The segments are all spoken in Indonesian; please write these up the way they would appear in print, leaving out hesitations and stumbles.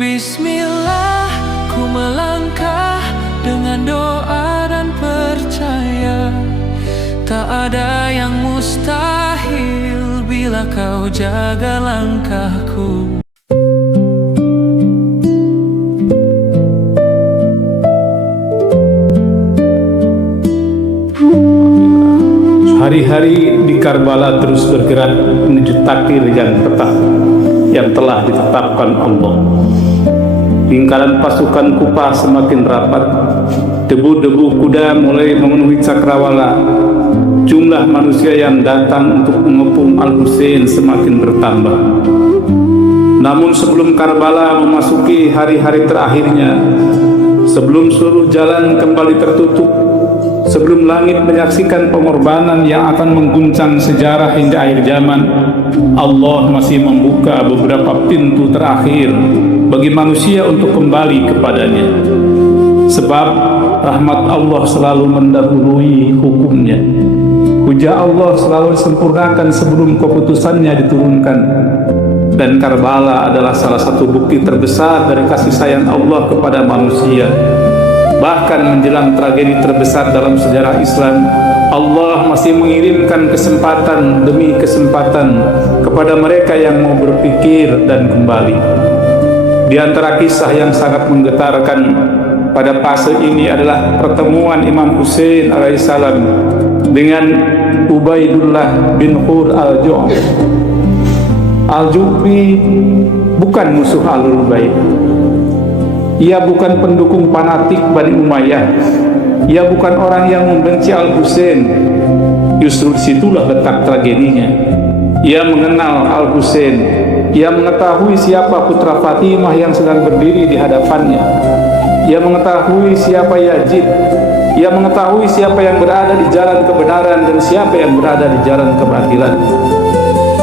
Bismillah, ku melangkah dengan doa dan percaya. Tak ada yang mustahil bila kau jaga langkahku. Hari-hari di Karbala terus bergerak menuju takdir yang tetap yang telah ditetapkan Allah. Lingkaran pasukan Kufa semakin rapat, debu-debu kuda mulai memenuhi cakrawala. Jumlah manusia yang datang untuk mengepung Al-Husain semakin bertambah. Namun sebelum Karbala memasuki hari-hari terakhirnya, sebelum seluruh jalan kembali tertutup, sebelum langit menyaksikan pengorbanan yang akan mengguncang sejarah hingga akhir zaman, Allah masih membuka beberapa pintu terakhir bagi manusia untuk kembali kepadanya. Sebab rahmat Allah selalu mendahului hukumnya. Hujah Allah selalu disempurnakan sebelum keputusannya diturunkan. Dan Karbala adalah salah satu bukti terbesar dari kasih sayang Allah kepada manusia. Bahkan menjelang tragedi terbesar dalam sejarah Islam, Allah masih mengirimkan kesempatan demi kesempatan kepada mereka yang mau berpikir dan kembali. Di antara kisah yang sangat menggetarkan pada fase ini adalah pertemuan Imam Husain alaihissalam dengan Ubaidullah bin Hur al-Ju'fi. Al-Ju'fi bukan musuh Ahlul Bait. Ia bukan pendukung fanatik Bani Umayyah. Ia bukan orang yang membenci Al-Husain. Justru disitulah letak tragedinya. Ia mengenal Al-Husain. Ia mengetahui siapa putra Fatimah yang sedang berdiri di hadapannya. Ia mengetahui siapa Yazid. Ia mengetahui siapa yang berada di jalan kebenaran dan siapa yang berada di jalan kebatilan.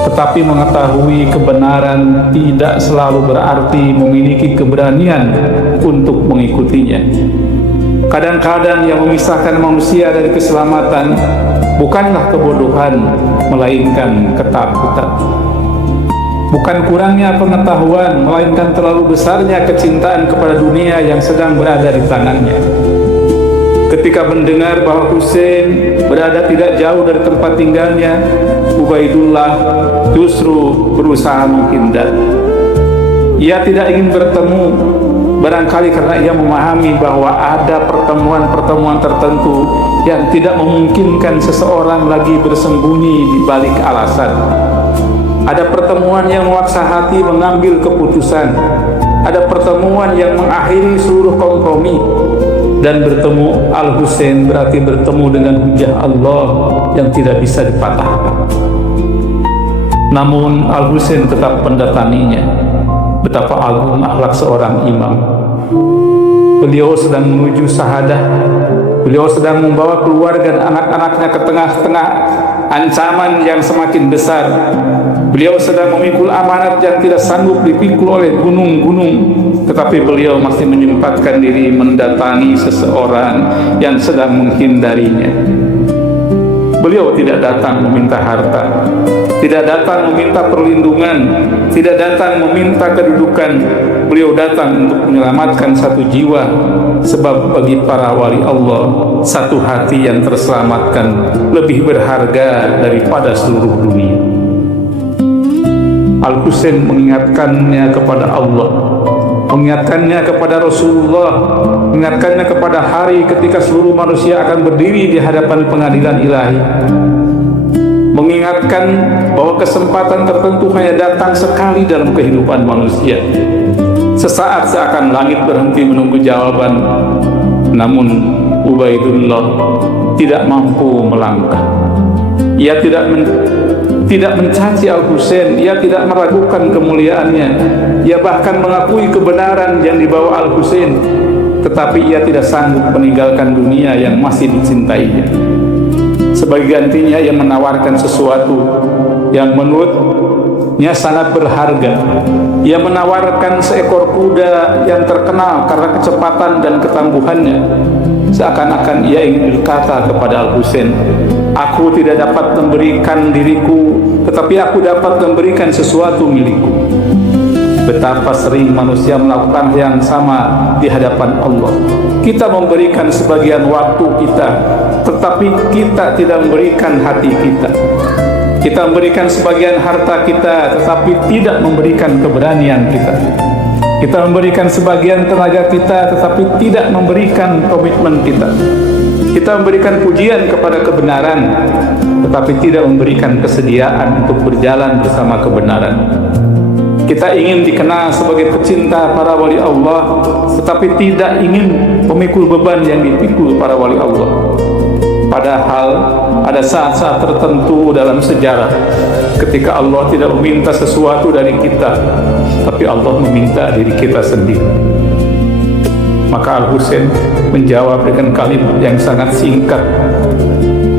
Tetapi mengetahui kebenaran tidak selalu berarti memiliki keberanian untuk mengikutinya. Kadang-kadang yang memisahkan manusia dari keselamatan bukanlah kebodohan, melainkan ketakutan. Bukan kurangnya pengetahuan, melainkan terlalu besarnya kecintaan kepada dunia yang sedang berada di tangannya. Ketika mendengar bahwa Husain berada tidak jauh dari tempat tinggalnya, Ubaidullah justru berusaha menghindar. Ia tidak ingin bertemu, barangkali karena ia memahami bahwa ada pertemuan-pertemuan tertentu yang tidak memungkinkan seseorang lagi bersembunyi di balik alasan. Ada pertemuan yang memaksa hati mengambil keputusan. Ada pertemuan yang mengakhiri seluruh kompromi. Dan bertemu Al-Husain berarti bertemu dengan hujah Allah yang tidak bisa dipatahkan. Namun Al-Husain tetap mendatanginya. Betapa agung akhlak seorang imam. Beliau sedang menuju syahadah. Beliau sedang membawa keluarga dan anak-anaknya ke tengah-tengah ancaman yang semakin besar. Beliau sedang memikul amanat yang tidak sanggup dipikul oleh gunung-gunung, tetapi beliau masih menyempatkan diri mendatangi seseorang yang sedang menghindarinya. Beliau tidak datang meminta harta, tidak datang meminta perlindungan, tidak datang meminta kedudukan. Beliau datang untuk menyelamatkan satu jiwa, sebab bagi para wali Allah, satu hati yang terselamatkan lebih berharga daripada seluruh dunia. Al-Husain mengingatkannya kepada Allah, mengingatkannya kepada Rasulullah, mengingatkannya kepada hari ketika seluruh manusia akan berdiri di hadapan pengadilan ilahi, mengingatkan bahwa kesempatan tertentu hanya datang sekali dalam kehidupan manusia. Sesaat seakan langit berhenti menunggu jawaban, namun Ubaidullah tidak mampu melangkah. Ia tidak mencaci Al-Husain, ia tidak meragukan kemuliaannya, ia bahkan mengakui kebenaran yang dibawa Al-Husain, tetapi ia tidak sanggup meninggalkan dunia yang masih dicintainya. Sebagai gantinya ia menawarkan sesuatu yang menurutnya sangat berharga. Ia menawarkan seekor kuda yang terkenal karena kecepatan dan ketangguhannya. Seakan-akan ia ingin berkata kepada Al-Husain, "Aku tidak dapat memberikan diriku, tetapi aku dapat memberikan sesuatu milikku." Betapa sering manusia melakukan hal yang sama di hadapan Allah. Kita memberikan sebagian waktu kita, tetapi kita tidak memberikan hati kita. Kita memberikan sebagian harta kita, tetapi tidak memberikan keberanian kita. Kita memberikan sebagian tenaga kita, tetapi tidak memberikan komitmen kita. Kita memberikan pujian kepada kebenaran, tetapi tidak memberikan kesediaan untuk berjalan bersama kebenaran. Kita ingin dikenal sebagai pecinta para wali Allah, tetapi tidak ingin memikul beban yang dipikul para wali Allah. Padahal ada saat-saat tertentu dalam sejarah ketika Allah tidak meminta sesuatu dari kita, tapi Allah meminta diri kita sendiri. Maka Al-Husain menjawab dengan kalimat yang sangat singkat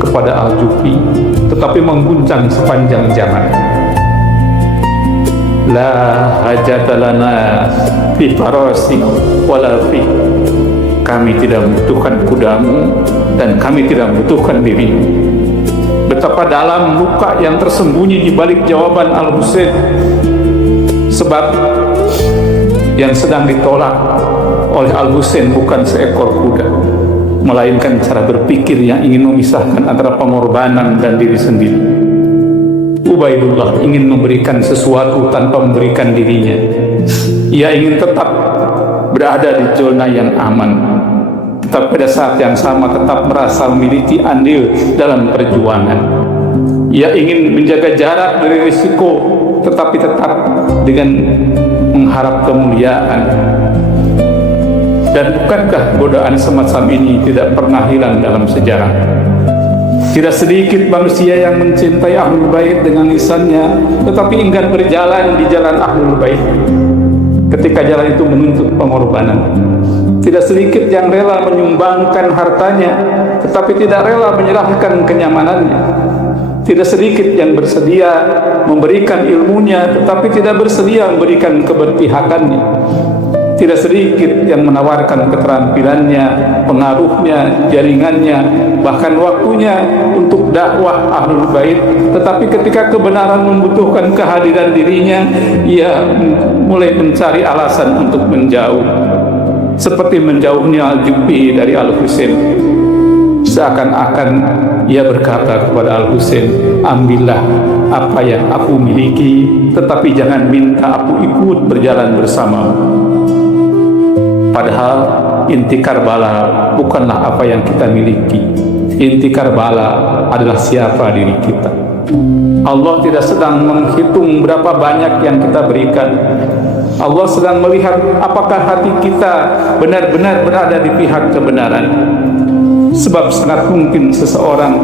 kepada Al-Jufi, tetapi mengguncang sepanjang zaman. La hajata lana fi farasi wala fi. Kami tidak membutuhkan kudamu dan kami tidak membutuhkan dirimu. Betapa dalam luka yang tersembunyi di balik jawaban Al-Husain. Sebab yang sedang ditolak oleh Al-Husain bukan seekor kuda, melainkan cara berpikir yang ingin memisahkan antara pengorbanan dan diri sendiri. Ubaidullah ingin memberikan sesuatu tanpa memberikan dirinya. Ia ingin tetap berada di zona yang aman, tetap pada saat yang sama tetap merasa memiliki andil dalam perjuangan. Ia ingin menjaga jarak dari risiko, tetapi tetap dengan mengharap kemuliaan. Dan bukankah godaan semacam ini tidak pernah hilang dalam sejarah? Tidak sedikit manusia yang mencintai Ahlul Bait dengan lisannya, tetapi enggan berjalan di jalan Ahlul Bait ketika jalan itu menuntut pengorbanan. Tidak sedikit yang rela menyumbangkan hartanya, tetapi tidak rela menyerahkan kenyamanannya. Tidak sedikit yang bersedia memberikan ilmunya, tetapi tidak bersedia memberikan keberpihakannya. Tidak sedikit yang menawarkan keterampilannya, pengaruhnya, jaringannya, bahkan waktunya untuk dakwah Ahlul Bait, tetapi ketika kebenaran membutuhkan kehadiran dirinya, ia mulai mencari alasan untuk menjauh. Seperti menjauhnya Al-Jufi dari Al-Husain. Seakan-akan ia berkata kepada Al-Husain, ambillah apa yang aku miliki, tetapi jangan minta aku ikut berjalan bersamamu. Padahal inti Karbala bukanlah apa yang kita miliki. Inti Karbala adalah siapa diri kita. Allah tidak sedang menghitung berapa banyak yang kita berikan. Allah sedang melihat apakah hati kita benar-benar berada di pihak kebenaran. Sebab sangat mungkin seseorang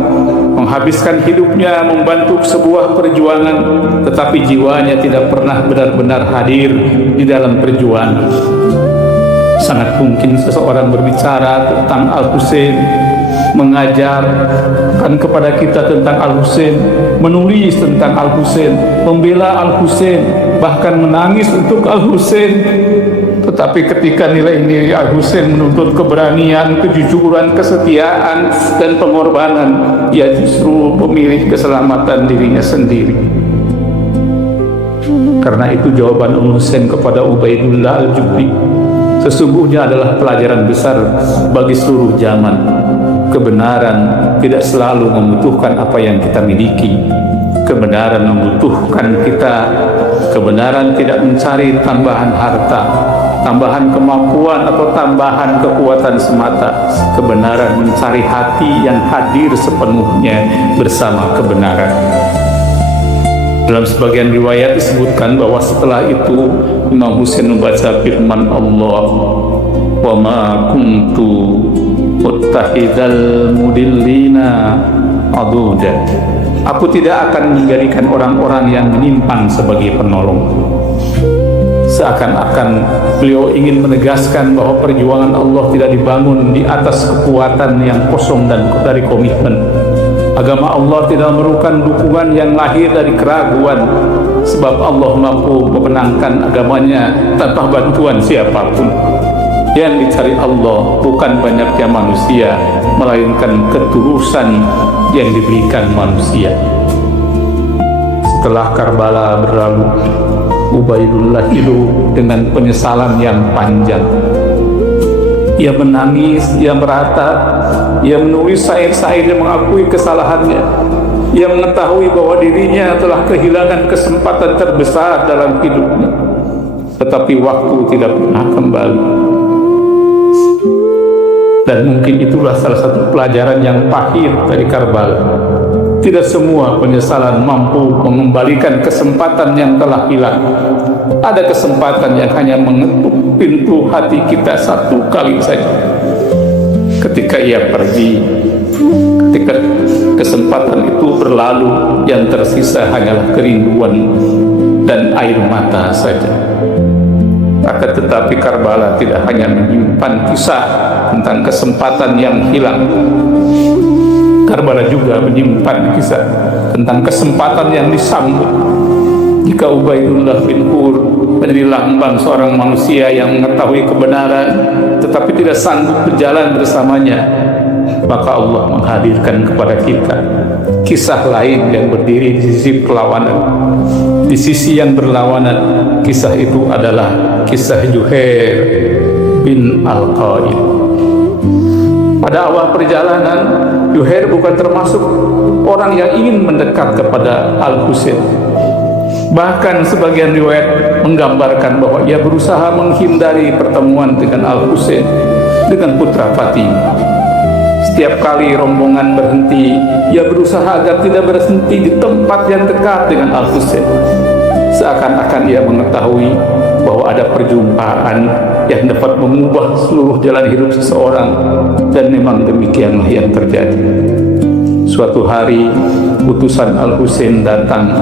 menghabiskan hidupnya membantu sebuah perjuangan, tetapi jiwanya tidak pernah benar-benar hadir di dalam perjuangan. Sangat mungkin seseorang berbicara tentang Al-Husain, mengajarkan kepada kita tentang Al-Husain, menulis tentang Al-Husain, membela Al-Husain, bahkan menangis untuk Al-Husain. Tetapi ketika nilai-nilai Al-Husain menuntut keberanian, kejujuran, kesetiaan, dan pengorbanan, ia justru memilih keselamatan dirinya sendiri. Karena itu jawaban Al-Husain kepada Ubaidullah Al-Jufi sesungguhnya adalah pelajaran besar bagi seluruh zaman. Kebenaran tidak selalu membutuhkan apa yang kita miliki. Kebenaran membutuhkan kita. Kebenaran tidak mencari tambahan harta, tambahan kemampuan atau tambahan kekuatan semata. Kebenaran mencari hati yang hadir sepenuhnya bersama kebenaran. Dalam sebagian riwayat disebutkan bahwa setelah itu Imam Husain membaca firman Allah, wa ma kuntu muttahidal mudillina aduda. Aku tidak akan menjadikan orang-orang yang menyimpang sebagai penolong. Seakan-akan beliau ingin menegaskan bahwa perjuangan Allah tidak dibangun di atas kekuatan yang kosong dan dari komitmen. Agama Allah tidak memerlukan dukungan yang lahir dari keraguan, sebab Allah mampu memenangkan agamanya tanpa bantuan siapapun. Yang dicari Allah bukan banyaknya manusia, melainkan ketulusan yang diberikan manusia. Setelah Karbala berlalu, Ubaidullah hidup dengan penyesalan yang panjang. Ia menangis, ia meratap, ia menulis syair-syair yang mengakui kesalahannya. Ia mengetahui bahwa dirinya telah kehilangan kesempatan terbesar dalam hidupnya, tetapi waktu tidak pernah kembali. Dan mungkin itulah salah satu pelajaran yang pahit dari Karbala. Tidak semua penyesalan mampu mengembalikan kesempatan yang telah hilang. Ada kesempatan yang hanya mengetuk pintu hati kita satu kali saja. Ketika ia pergi, ketika kesempatan itu berlalu, yang tersisa hanyalah kerinduan dan air mata saja. Akan tetapi Karbala tidak hanya menyimpan kisah tentang kesempatan yang hilang. Karbala juga menyimpan kisah tentang kesempatan yang disambut. Jika Ubaidullah bin Hur menjadi lambang seorang manusia yang mengetahui kebenaran tetapi tidak sanggup berjalan bersamanya, maka Allah menghadirkan kepada kita kisah lain yang berdiri di sisi perlawanan. Di sisi yang berlawanan, kisah itu adalah kisah Juhair bin Al-Qaid. Pada awal perjalanan, Juhair bukan termasuk orang yang ingin mendekat kepada Al-Husain. Bahkan sebagian riwayat menggambarkan bahwa ia berusaha menghindari pertemuan dengan Al-Husain, dengan putra Fatimah. Setiap kali rombongan berhenti, ia berusaha agar tidak berhenti di tempat yang dekat dengan Al-Husain. Seakan-akan ia mengetahui bahwa ada perjumpaan yang dapat mengubah seluruh jalan hidup seseorang, dan memang demikianlah yang terjadi. Suatu hari utusan Al-Husain datang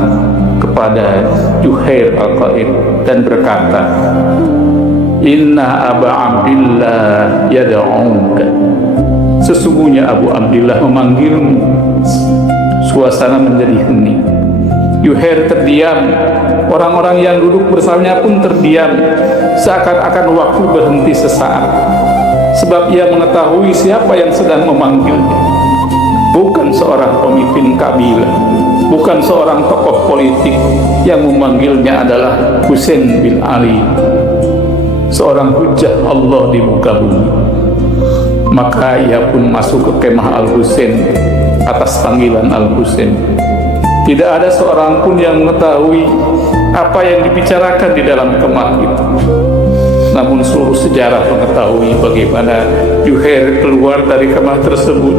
kepada Juhair Al-Qaid dan berkata, "Inna Aba Abdillah yad'uka." Sesungguhnya Abu Abdillah memanggilmu. Suasana menjadi hening. Juhair terdiam. Orang-orang yang duduk bersamanya pun terdiam, seakan-akan waktu berhenti sesaat. Sebab ia mengetahui siapa yang sedang memanggilnya. Bukan seorang pemimpin kabilah, bukan seorang tokoh politik. Yang memanggilnya adalah Husain bin Ali, seorang hujah Allah di muka bumi. Maka ia pun masuk ke kemah Al-Husain atas panggilan Al-Husain. Tidak ada seorang pun yang mengetahui apa yang dibicarakan di dalam kemah itu. Namun seluruh sejarah mengetahui bagaimana Juhair keluar dari kemah tersebut.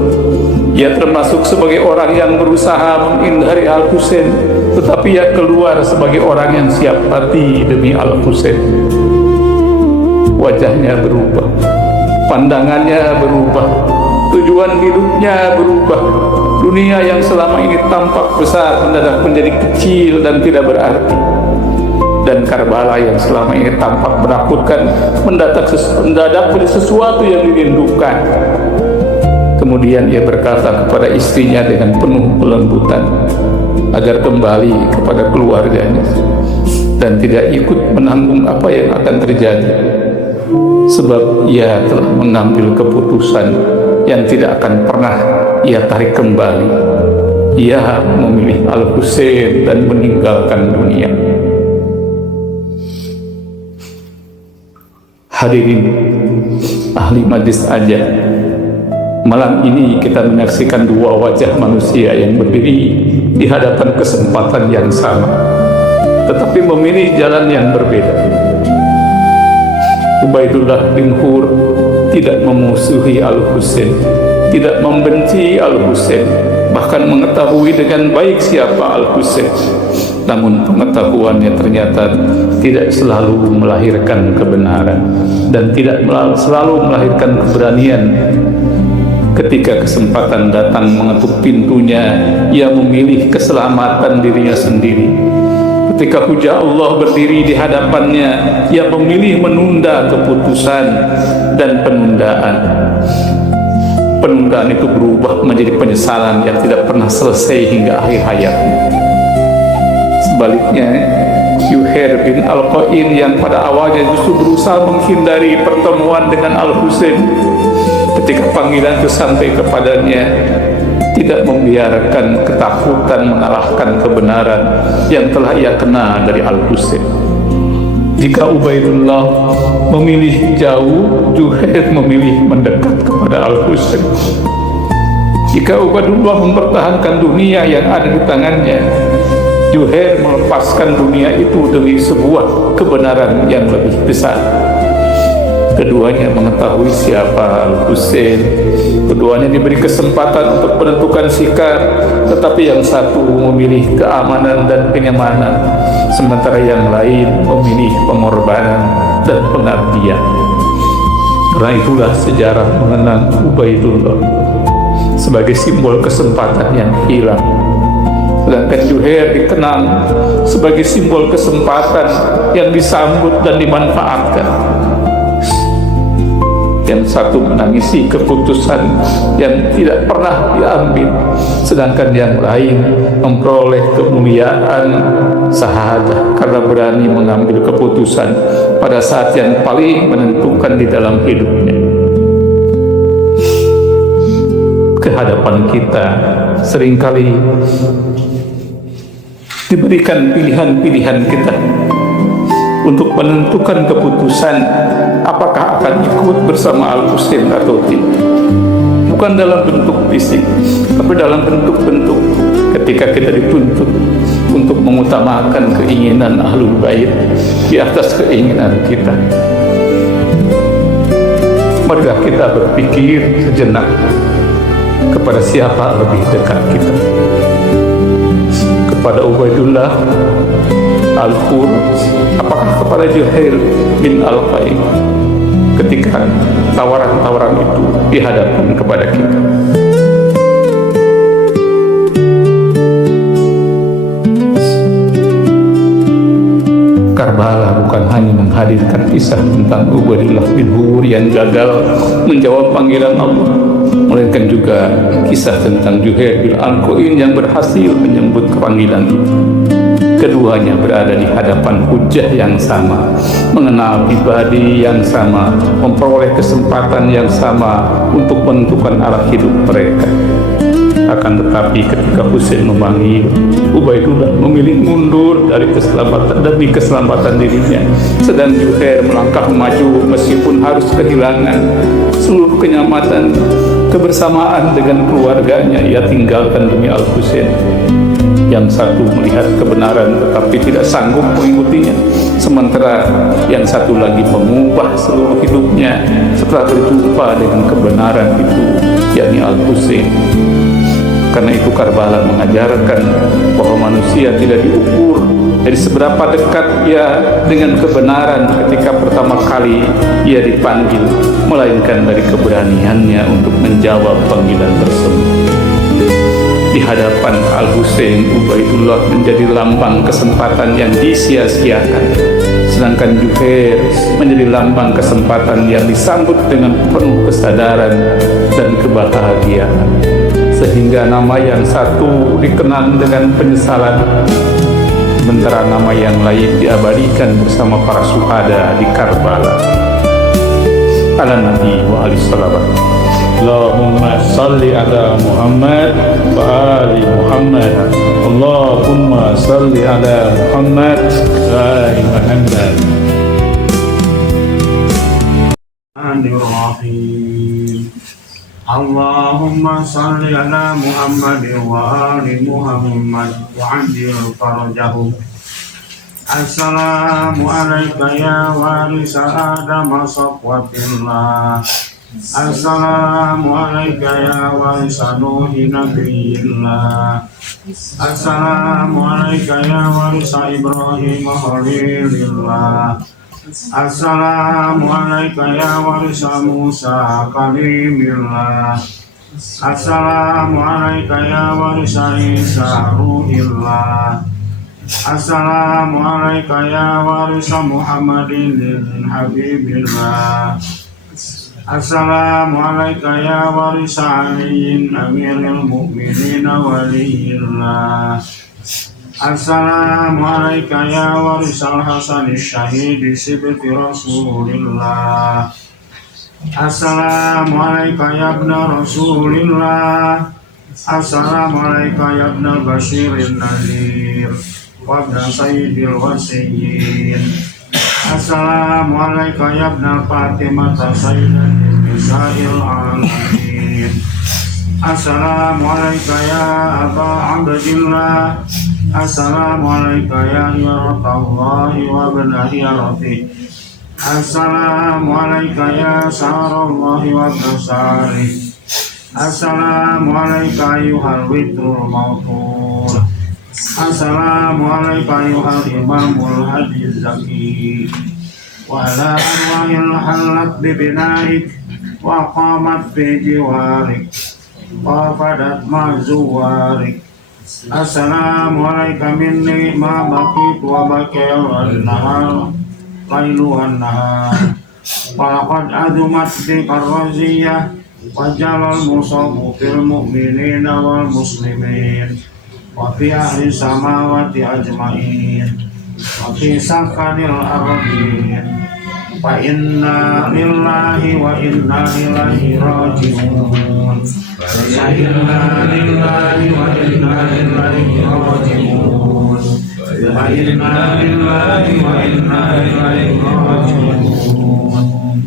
Ia termasuk sebagai orang yang berusaha menghindari Al-Husain, tetapi ia keluar sebagai orang yang siap mati demi Al-Husain. Wajahnya berubah, pandangannya berubah, tujuan hidupnya berubah. Dunia yang selama ini tampak besar mendadak menjadi kecil dan tidak berarti. Dan Karbala yang selama ini tampak menakutkan mendadak menjadi sesuatu yang dirindukan. Kemudian ia berkata kepada istrinya dengan penuh kelembutan agar kembali kepada keluarganya dan tidak ikut menanggung apa yang akan terjadi. Sebab ia telah mengambil keputusan yang tidak akan pernah ia tarik kembali. Ia memilih Al-Husain dan meninggalkan dunia. Hadirin ahli majlis aja, malam ini kita menyaksikan dua wajah manusia yang berdiri di hadapan kesempatan yang sama, tetapi memilih jalan yang berbeda. Ubaidullah bin Hur tidak memusuhi Al-Husain, tidak membenci Al-Husain, bahkan mengetahui dengan baik siapa Al-Husain. Namun pengetahuannya ternyata tidak selalu melahirkan kebenaran dan tidak selalu melahirkan keberanian. Ketika kesempatan datang mengetuk pintunya, ia memilih keselamatan dirinya sendiri. Ketika hujah Allah berdiri di hadapannya, ia memilih menunda keputusan dan penundaan. Penundaan itu berubah menjadi penyesalan yang tidak pernah selesai hingga akhir hayatnya. Sebaliknya, Juhair bin Al-Qaid yang pada awalnya justru berusaha menghindari pertemuan dengan Al-Husain, ketika panggilan itu sampai kepadanya, tidak membiarkan ketakutan mengalahkan kebenaran yang telah ia kenal dari Al-Husain. Jika Ubaidullah memilih jauh, Zuhair memilih mendekat kepada Al-Husain. Jika Ubaidullah mempertahankan dunia yang ada di tangannya, Zuhair melepaskan dunia itu demi sebuah kebenaran yang lebih besar. Keduanya mengetahui siapa Al-Husain. Keduanya diberi kesempatan untuk menentukan sikap, tetapi yang satu memilih keamanan dan kenyamanan, sementara yang lain memilih pengorbanan dan pengabdian. Karena itulah sejarah mengenang Ubaidullah sebagai simbol kesempatan yang hilang, sedangkan Zuhair dikenang sebagai simbol kesempatan yang disambut dan dimanfaatkan. Yang satu menangisi keputusan yang tidak pernah diambil, sedangkan yang lain memperoleh kemuliaan syahadah karena berani mengambil keputusan pada saat yang paling menentukan di dalam hidupnya. Kehadapan kita seringkali diberikan pilihan-pilihan kita untuk menentukan keputusan apakah akan ikut bersama Al-Husain atau tidak. Bukan dalam bentuk fisik, tapi dalam bentuk-bentuk ketika kita dituntut untuk mengutamakan keinginan Ahlul Bait di atas keinginan kita. Marilah kita berpikir sejenak kepada siapa lebih dekat kita, kepada Ubaidullah Al-Hur, apakah kepada Zuhair bin Al-Qaim ketika tawaran-tawaran itu dihadapkan kepada kita. Karbala bukan hanya menghadirkan kisah tentang Ubaidullah bin Hur yang gagal menjawab panggilan Allah, melainkan juga kisah tentang Zuhair bin Al-Qaim yang berhasil menyambut panggilan itu. Keduanya berada di hadapan hujah yang sama, mengenal pribadi yang sama, memperoleh kesempatan yang sama untuk menentukan arah hidup mereka. Akan tetapi ketika Husain memanggil, Ubaidullah memilih mundur dari keselamatan demi keselamatan dirinya, sedang Zuhair melangkah maju meskipun harus kehilangan seluruh kenyamanan kebersamaan dengan keluarganya. Ia tinggalkan demi Al-Husain. Yang satu melihat kebenaran tetapi tidak sanggup mengikutinya, sementara yang satu lagi mengubah seluruh hidupnya setelah berjumpa dengan kebenaran itu, yakni Al-Husain. Karena itu Karbala mengajarkan bahwa manusia tidak diukur dari seberapa dekat ia dengan kebenaran ketika pertama kali ia dipanggil, melainkan dari keberaniannya untuk menjawab panggilan tersebut. Di hadapan Al-Husain, Ubaidullah menjadi lambang kesempatan yang disia-siakan, sedangkan Zuhair menjadi lambang kesempatan yang disambut dengan penuh kesadaran dan kebahagiaan, sehingga nama yang satu dikenang dengan penyesalan, sementara nama yang lain diabadikan bersama para syuhada di Karbala. Ala Nabi wa alihi salawat. Allahumma salli ala Muhammad wa ali Muhammad. Allahumma salli ala Muhammad wa ali Muhammad. Bismillahirrahmanirrahim. Allahumma salli ala Muhammad wa ali Muhammad wa ajil farajahum. Assalamu alayka ya warisa Adam safwatillah. Assalamu alayka ya warisa Nuhi nabiyillah. Assalamu alayka ya warisa Ibrahim khalilillah. Assalamu alayka ya warisa Musa kalimillah. Assalamu alayka ya warisa Isa ruhillah. Assalamu alayka ya warisa Muhammadin habibillah. Assalamu alayka ya warisa aliyin amiril mu'minin waliyillah. Assalamu alayka ya warisa al-hasan syahidi sibti rasulillah. Assalamu alayka ya ibna rasulillah. Assalamu alayka ya ibna bashirin nadir wa ibna sayyidil wasiyyin. Assalamualaikum ya ibna Fatimah sayyidatin nisa'il alamin. Assalamualaikum ya Aba Abdillah. Assalamualaikum ya Hiratallahi wa benahi Rafi. Assalamualaikum ya Sarallahi wa Basari. Assalamualaikum ayuhal witrul mautul. Assalamualaikum ayuhal imamul hadis zaki. Wa ala arwahil halat bibinaik wa qamat fi jiwarik wa fadat mazuwarik. Assalamualaikum minni ma baqitu wa baqiya wan nahar lailu wan nahar. Walaqad adumat bi karraziyah wa jalal musabu fil mu'minina wal muslimin wa fi ahli samawati ajma'in wa fi sakanil ardin. Wa inna lillahi wa inna ilaihi raji'un. Wa inna lillahi wa inna ilaihi raji'un. Wa inna lillahi wa inna ilaihi raji'un.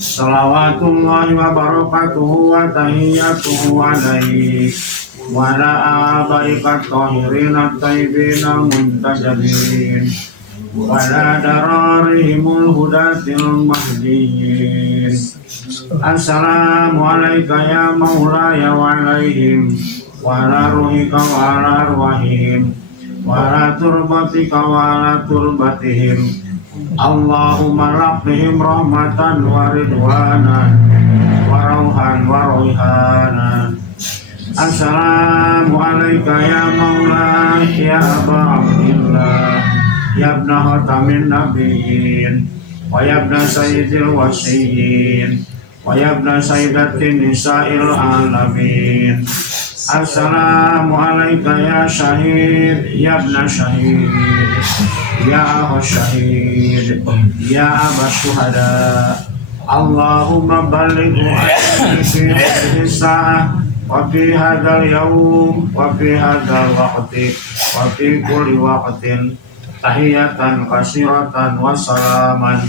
Salawatullahi wa barakatuhu wa tahiyyatuhu alaihi wa ala abaika tahirin at-tayyibin muntajabin wa ala dararihimul hudatil mahdiyyin. Assalamualaikum ya maulaya wa alaihim wa ala ruhika wa ala arwahim wa ala turbatika wa ala turbatihim. Allahumma laqihim rahmatan wa ridwanan wa rauhan wa roihanan. Assalamualaikum ya maula ya Aba Abdillah ya ibna khatamin nabiyyin wa ya ibna sayyidil wasiyyin wa ya ibna sayyidatin nisa'il alamin. Assalamualaikum ya syahid ya ibna syahid ya Aba syahid ya Aba syuhada. Allahumma balighu anni fi hadhihi sa'ah wa fi hadzal yawm wa fi hadzal waqti wa fi kulli waqtin tahiyatan kasiratan wa salaman.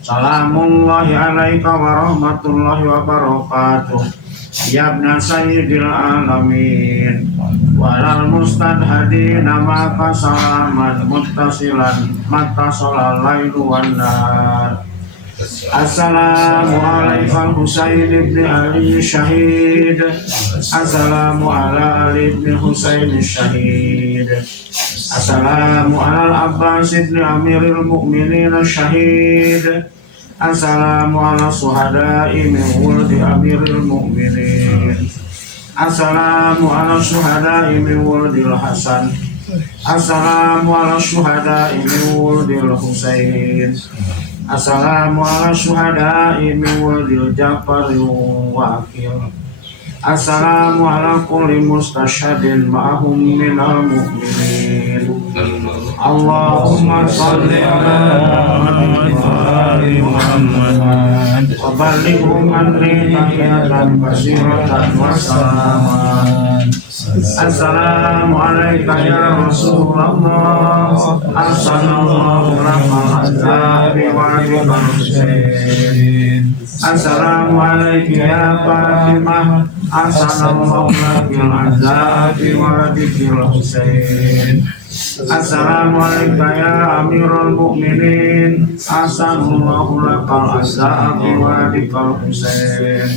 Salamullahi alaika wa rahmatullahi wa barakatuh ya ibna sayyidil alamin wa lal mustadhadina maka salaman muttasilan mattasala lailu wan nahar. Assalamualaikum Husain ibn Ali syahid. Assalamu ala Ali ibn Husain syahid. Assalamu ala Abbas ibn Amiril Mu'minin syahid. Assalamu ala suhada'i min wuldi Amiril Mu'minin. Assalamu ala suhada'i min wuldil Hasan. Assalamu ala suhada'i min wuldil Husain. Assalamu ala syuhada'i min wuldil Ja'far wa Aqil. Assalamu ala kulli mustasyadin ma'ahum minal mu'minin. Allahumma salli ala Muhammad wa ali Muhammad wa ballighum anni tahiyatan kasiratan wa salaman. Assalamualaikum ya Rasulullah. Assalamualaikum warahmatullahi wabarakatuh. Assalamualaikum ya Fatimah. Assalamualaikum warahmatullahi Husain. Assalamualaikum ya Amirul Mukminin. Assalamualaikum warahmatullahi Husain.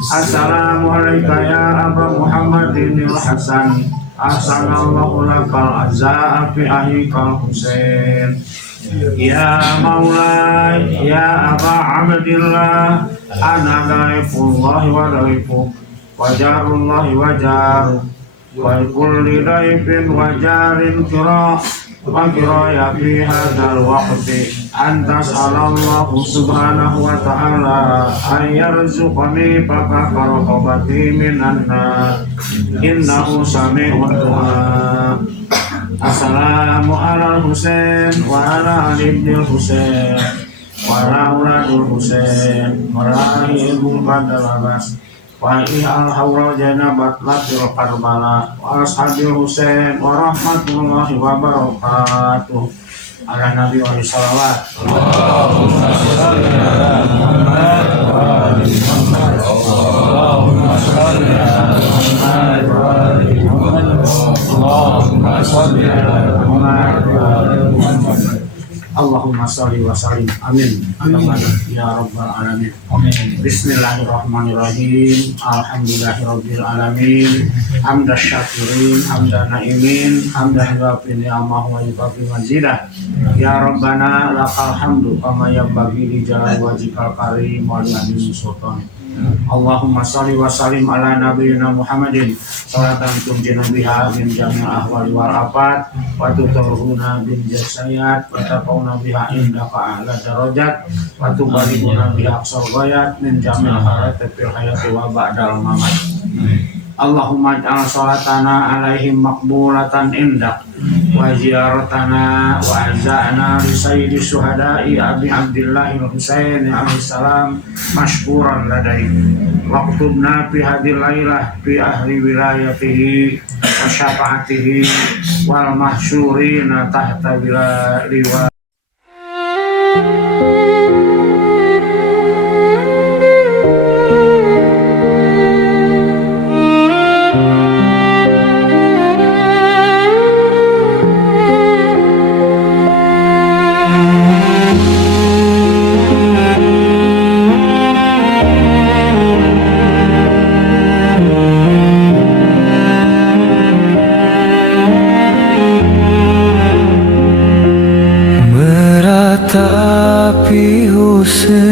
Assalamualaikum ya Aba Muhammadin Hasan. Assalamualaikum fi ahikal Husain. Ya Maula ya Aba Abdillah ana daifullah wa daifuk wa jarullah wa jaru wa kulli daifin wa jarin kira wa kira ya fi hadzal waqti antas alallahu subhanahu wa ta'ala ayyarzuqani baka qarqabati minan nar innahu sami'un du'a. Assalamu ala Husain wa ala ali ibn Husain wa ala auladul Husain wa ala ibn Badalabas wa al hawra janabat latil Karbala wa ashabil Husain wa rahmatullahi wa barakatuh. ala nabi wa salawat. Allahumma sholli wa sallim. Amin. Ya rabbal alamin. Bismillahirrahmanirrahim. Alhamdulillahirabbil alamin. Hamdan syakirin, hamdan naimin, hamdan yuafi ni'amahu wa yukafi mazidah. Ya rabbana lakal hamdu kama yanbaghi li jalali wajhikal karim wa li azimi sultanik. Allahumma sholli wa sallim ala nabiyyina Muhammadin salatan tunjina biha min jami'il ahwali wal afat wa tutarhuna bin jasayat wa taqawna biha indaka a'la darajat wa tubalighuna biha aqsal ghayat min jami'il harati fil hayati wa ba'dal mamat. Allahumma ij'al salatana alaihim maqbulatan indak wa ziyaratana wa azza'na li sayyidi syuhada'i Abi Abdillah al-Husain alaihi salam mashkuran ladaik waqtubna fi hadil lailah fi ahli wilayatihi wa syafa'atihi wal mahsyurina tahta liwa. Meratapi Husain